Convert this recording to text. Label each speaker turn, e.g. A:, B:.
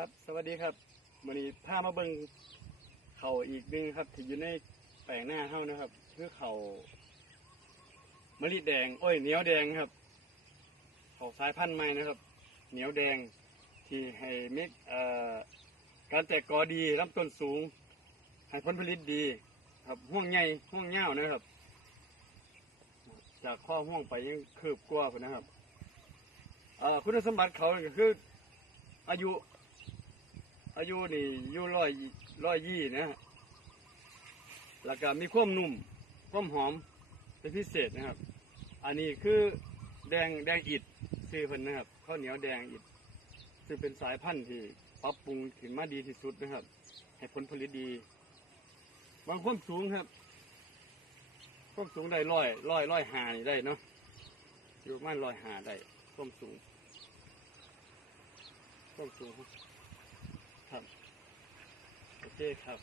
A: ครับ สวัสดีครับวันนี้พามาเบิ่งเขาอีกหนึงครับที่อยู่ในแปลงหน้าเฮานะครับ คือเขามะลิแดงโอ้ยเหนียวแดงครับเขาสายพันธุ์ใหม่นะครับ เหนียวแดงที่ให้เม็ดการแตกกอดีลำต้นสูง ให้ผลผลิตดี ครับห่วงใหญ่ห่วงเงานะครับ จากข้อห่วงไปยังคืบกว่านะครับคุณสมบัติเขาก็คืออายุ อายุนี่อายุร้อยร้อยยี่นะฮะแล้วก็มีความนุ่มความหอมเป็นพิเศษนะครับ อันนี้คือแดงแดงอิดซื้อเพิ่นนะครับข้าวเหนียวแดงอิดซึ่งเป็นสายพันธุ์ที่ปรับปรุงขึ้นมาดีที่สุดนะครับ ให้ผลผลิตดี บางความสูงครับ ความสูงได้ร้อยร้อยร้อยหานี่ได้เนาะอยู่ประมาณร้อยหาได้ความสูงความสูง เจ๊ครับ